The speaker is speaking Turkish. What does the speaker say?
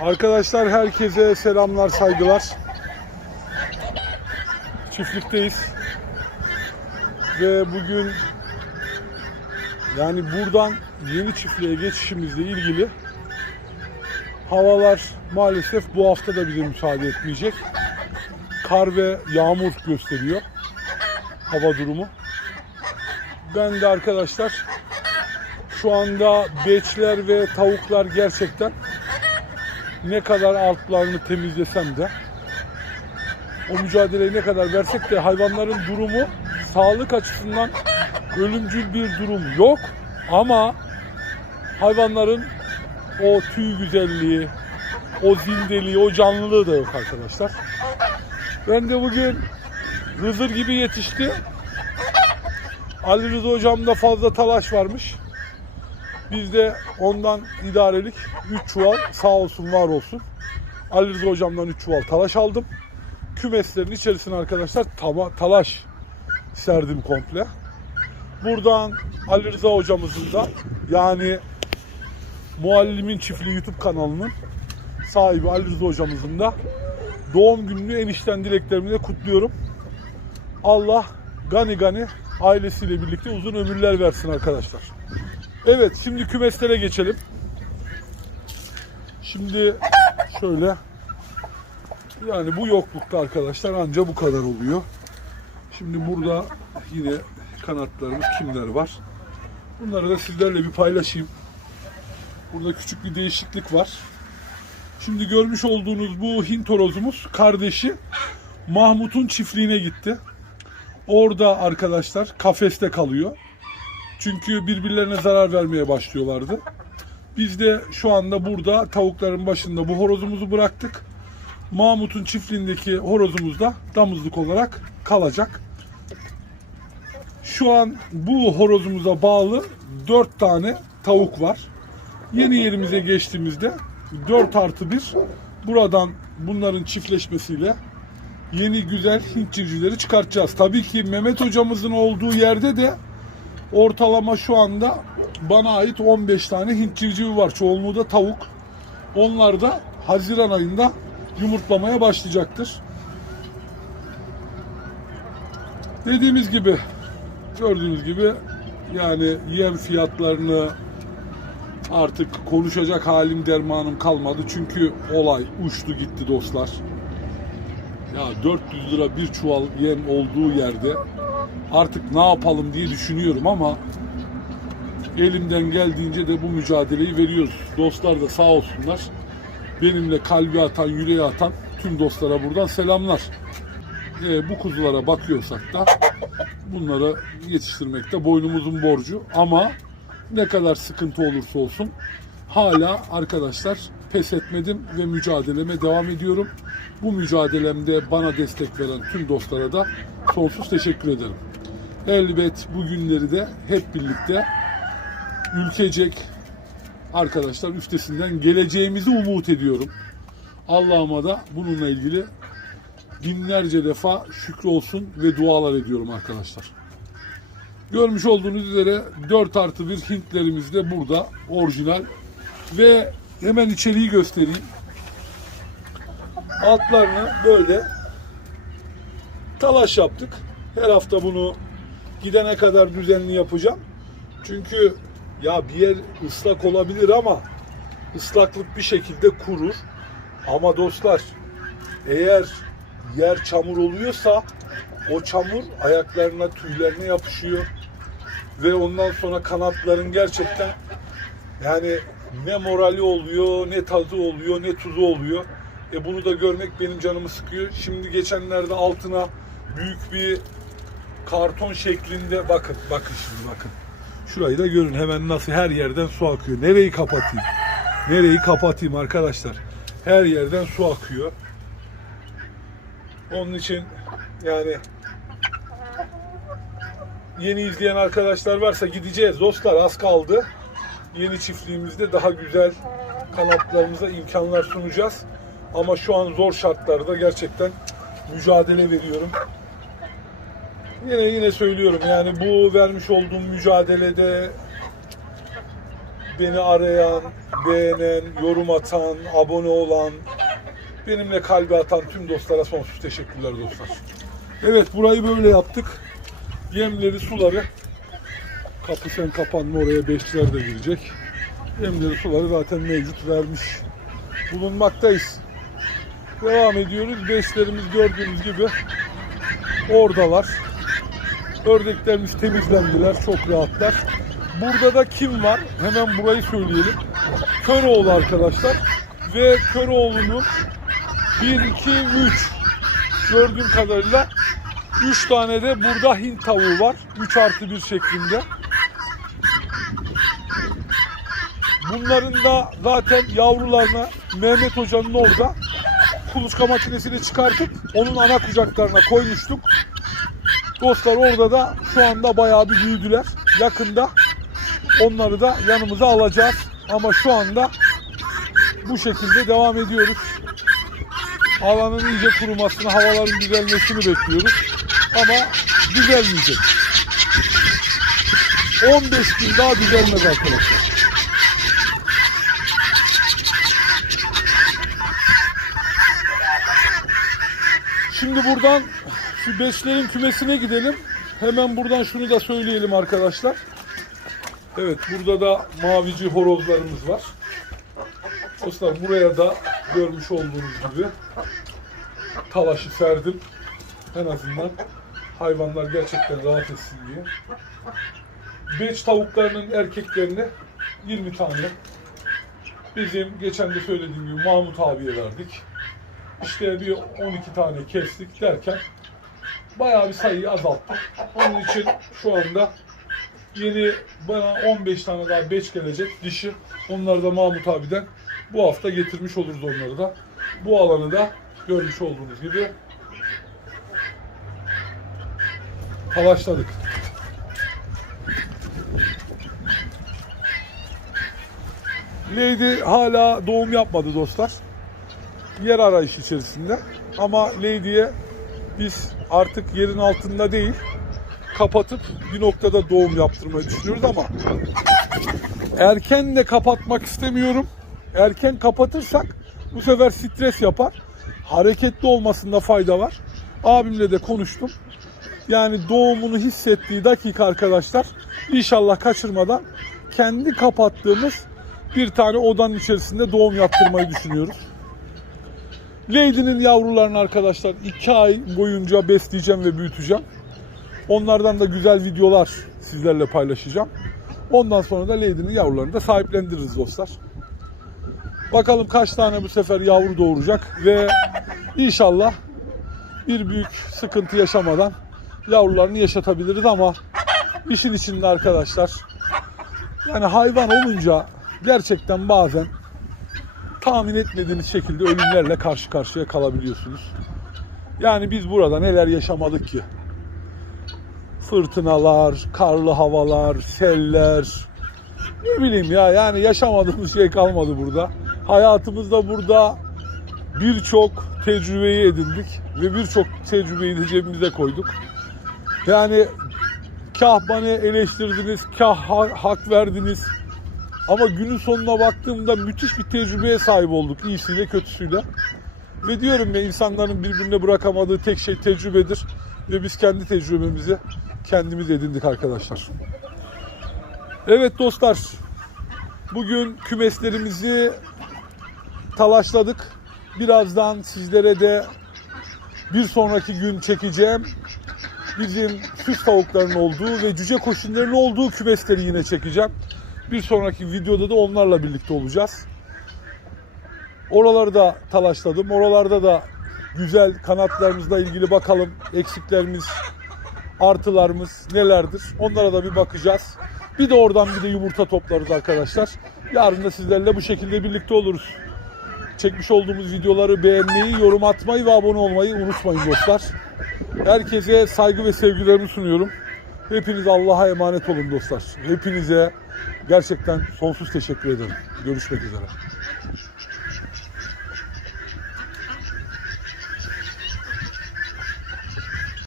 Arkadaşlar herkese selamlar, saygılar. Çiftlikteyiz. Ve bugün yani buradan yeni çiftliğe geçişimizle ilgili havalar maalesef bu hafta da bize müsaade etmeyecek. Kar ve yağmur gösteriyor hava durumu. Ben de arkadaşlar şu anda beçler ve tavuklar gerçekten ne kadar altlarını temizlesem de o mücadeleyi ne kadar versek de hayvanların durumu sağlık açısından ölümcül bir durum yok ama hayvanların o tüy güzelliği, o zindeliği, o canlılığı da yok arkadaşlar. Ben de bugün Hızır gibi yetişti. Ali Rıza hocamda fazla talaş varmış. Biz de ondan idarelik 3 çuval sağ olsun var olsun. Ali Rıza hocamdan 3 çuval talaş aldım. Kümeslerin içerisine arkadaşlar tama, talaş serdim komple. Buradan Ali Rıza hocamızın da yani Muallimin Çiftliği YouTube kanalının sahibi Ali Rıza hocamızın da doğum gününü enişten dileklerimi de kutluyorum. Allah gani gani ailesiyle birlikte uzun ömürler versin arkadaşlar. Evet şimdi kümeslere geçelim. Şimdi şöyle yani bu yoklukta arkadaşlar anca bu kadar oluyor. Şimdi burada yine kanatlarımız kimler var? Bunları da sizlerle bir paylaşayım. Burada küçük bir değişiklik var. Şimdi görmüş olduğunuz bu Hint horozumuz kardeşi Mahmut'un çiftliğine gitti. Orada arkadaşlar kafeste kalıyor. Çünkü birbirlerine zarar vermeye başlıyorlardı. Biz de şu anda burada tavukların başında bu horozumuzu bıraktık. Mahmut'un çiftliğindeki horozumuz da damızlık olarak kalacak. Şu an bu horozumuza bağlı 4 tane tavuk var. Yeni yerimize geçtiğimizde 4 artı 1 buradan bunların çiftleşmesiyle yeni güzel Hint civcivleri çıkartacağız. Tabii ki Mehmet hocamızın olduğu yerde de ortalama şu anda bana ait 15 tane Hint civcivi var. Çoğunluğu da tavuk. Onlar da Haziran ayında yumurtlamaya başlayacaktır. Dediğimiz gibi gördüğünüz gibi yani yem fiyatlarını artık konuşacak halim dermanım kalmadı. Çünkü olay uçtu gitti dostlar. Ya 400 lira bir çuval yem olduğu yerde artık ne yapalım diye düşünüyorum ama elimden geldiğince de bu mücadeleyi veriyoruz. Dostlar da sağ olsunlar. Benimle kalbi atan, yüreği atan tüm dostlara buradan selamlar. Ee, bu kuzulara bakıyorsak da bunları yetiştirmekte boynumuzun borcu ama ne kadar sıkıntı olursa olsun hala arkadaşlar pes etmedim ve mücadeleme devam ediyorum. Bu mücadelemde bana destek veren tüm dostlara da sonsuz teşekkür ederim. Elbet bu günleri de hep birlikte ülkecek arkadaşlar üstesinden geleceğimizi umut ediyorum. Allah'ıma da bununla ilgili binlerce defa şükür olsun ve dualar ediyorum arkadaşlar. Görmüş olduğunuz üzere 4 artı 1 Hintlerimiz de burada orijinal ve hemen içeriği göstereyim. Altlarını böyle talaş yaptık. Her hafta bunu gidene kadar düzenli yapacağım. Çünkü ya bir yer ıslak olabilir ama ıslaklık bir şekilde kurur. Ama dostlar eğer yer çamur oluyorsa o çamur ayaklarına, tüylerine yapışıyor. Ve ondan sonra kanatların gerçekten yani ne morali oluyor, ne tadı oluyor, ne tuzu oluyor. E bunu da görmek benim canımı sıkıyor. Şimdi geçenlerde altına büyük bir karton şeklinde bakın, bakın şimdi bakın. Şurayı da görün hemen nasıl her yerden su akıyor. Nereyi kapatayım? Nereyi kapatayım arkadaşlar? Her yerden su akıyor. Onun için yani yeni izleyen arkadaşlar varsa gideceğiz dostlar az kaldı. Yeni çiftliğimizde daha güzel kanatlarımıza imkanlar sunacağız. Ama şu an zor şartlarda gerçekten mücadele veriyorum. Yine yine söylüyorum yani bu vermiş olduğum mücadelede beni arayan, beğenen, yorum atan, abone olan, benimle kalbi atan tüm dostlara sonsuz teşekkürler dostlar. Evet burayı böyle yaptık. Yemleri, suları kapı sen kapanma oraya beşçiler de girecek. Yemleri, suları zaten mevcut vermiş bulunmaktayız. Devam ediyoruz. Beşlerimiz gördüğünüz gibi oradalar. Ördeklerimiz temizlendiler. Çok rahatlar. Burada da kim var? Hemen burayı söyleyelim. Köroğlu arkadaşlar. Ve Köroğlu'nun 1, 2, 3 gördüğüm kadarıyla 3 tane de burada Hint tavuğu var. 3 artı 1 şeklinde. Bunların da zaten yavrularına Mehmet Hoca'nın orada kuluçka makinesini çıkartıp onun ana kucaklarına koymuştuk. Dostlar orada da şu anda bayağı bir büyüdüler. Yakında onları da yanımıza alacağız. Ama şu anda bu şekilde devam ediyoruz. Havanın iyice kurumasını, havaların düzelmesini bekliyoruz. Ama düzelmeyecek. 15 gün daha düzelmez arkadaşlar. Şimdi buradan şu beşlerin kümesine gidelim. Hemen buradan şunu da söyleyelim arkadaşlar. Evet burada da mavici horozlarımız var. Dostlar buraya da görmüş olduğunuz gibi talaşı serdim. En azından hayvanlar gerçekten rahat etsin diye. Beç tavuklarının erkeklerini 20 tane bizim geçen de söylediğim gibi Mahmut abiye verdik. İşte bir 12 tane kestik derken bayağı bir sayıyı azalttık. Onun için şu anda yeni bana 15 tane daha beç gelecek dişi. Onları da Mahmut abiden bu hafta getirmiş oluruz onları da. Bu alanı da görmüş olduğunuz gibi talaşladık. Lady hala doğum yapmadı dostlar. Yer arayış içerisinde. Ama Lady'ye biz artık yerin altında değil kapatıp bir noktada doğum yaptırmayı düşünüyoruz ama erken de kapatmak istemiyorum. Erken kapatırsak bu sefer stres yapar. Hareketli olmasında fayda var. Abimle de konuştum. Yani doğumunu hissettiği dakika arkadaşlar inşallah kaçırmadan kendi kapattığımız bir tane odanın içerisinde doğum yaptırmayı düşünüyoruz. Lady'nin yavrularını arkadaşlar 2 ay boyunca besleyeceğim ve büyüteceğim. Onlardan da güzel videolar sizlerle paylaşacağım. Ondan sonra da Lady'nin yavrularını da sahiplendiririz dostlar. Bakalım kaç tane bu sefer yavru doğuracak ve inşallah bir büyük sıkıntı yaşamadan yavrularını yaşatabiliriz ama işin içinde arkadaşlar yani hayvan olunca gerçekten bazen tahmin etmediğiniz şekilde ölümlerle karşı karşıya kalabiliyorsunuz. Yani biz burada neler yaşamadık ki? Fırtınalar, karlı havalar, seller. Ne bileyim ya yani yaşamadığımız şey kalmadı burada. Hayatımızda burada birçok tecrübeyi edindik ve birçok tecrübeyi de cebimize koyduk. Yani kah bana eleştirdiniz, kah ha- hak verdiniz. Ama günün sonuna baktığımda müthiş bir tecrübeye sahip olduk iyisiyle kötüsüyle. Ve diyorum ya insanların birbirine bırakamadığı tek şey tecrübedir. Ve biz kendi tecrübemizi kendimiz edindik arkadaşlar. Evet dostlar. Bugün kümeslerimizi talaşladık. Birazdan sizlere de bir sonraki gün çekeceğim. Bizim süs tavukların olduğu ve cüce koşunların olduğu kümesleri yine çekeceğim. Bir sonraki videoda da onlarla birlikte olacağız. Oraları da talaşladım. Oralarda da güzel kanatlarımızla ilgili bakalım eksiklerimiz, artılarımız nelerdir. Onlara da bir bakacağız. Bir de oradan bir de yumurta toplarız arkadaşlar. Yarın da sizlerle bu şekilde birlikte oluruz. Çekmiş olduğumuz videoları beğenmeyi, yorum atmayı ve abone olmayı unutmayın dostlar. Herkese saygı ve sevgilerimi sunuyorum. Hepiniz Allah'a emanet olun dostlar. Hepinize gerçekten sonsuz teşekkür ederim. Görüşmek üzere.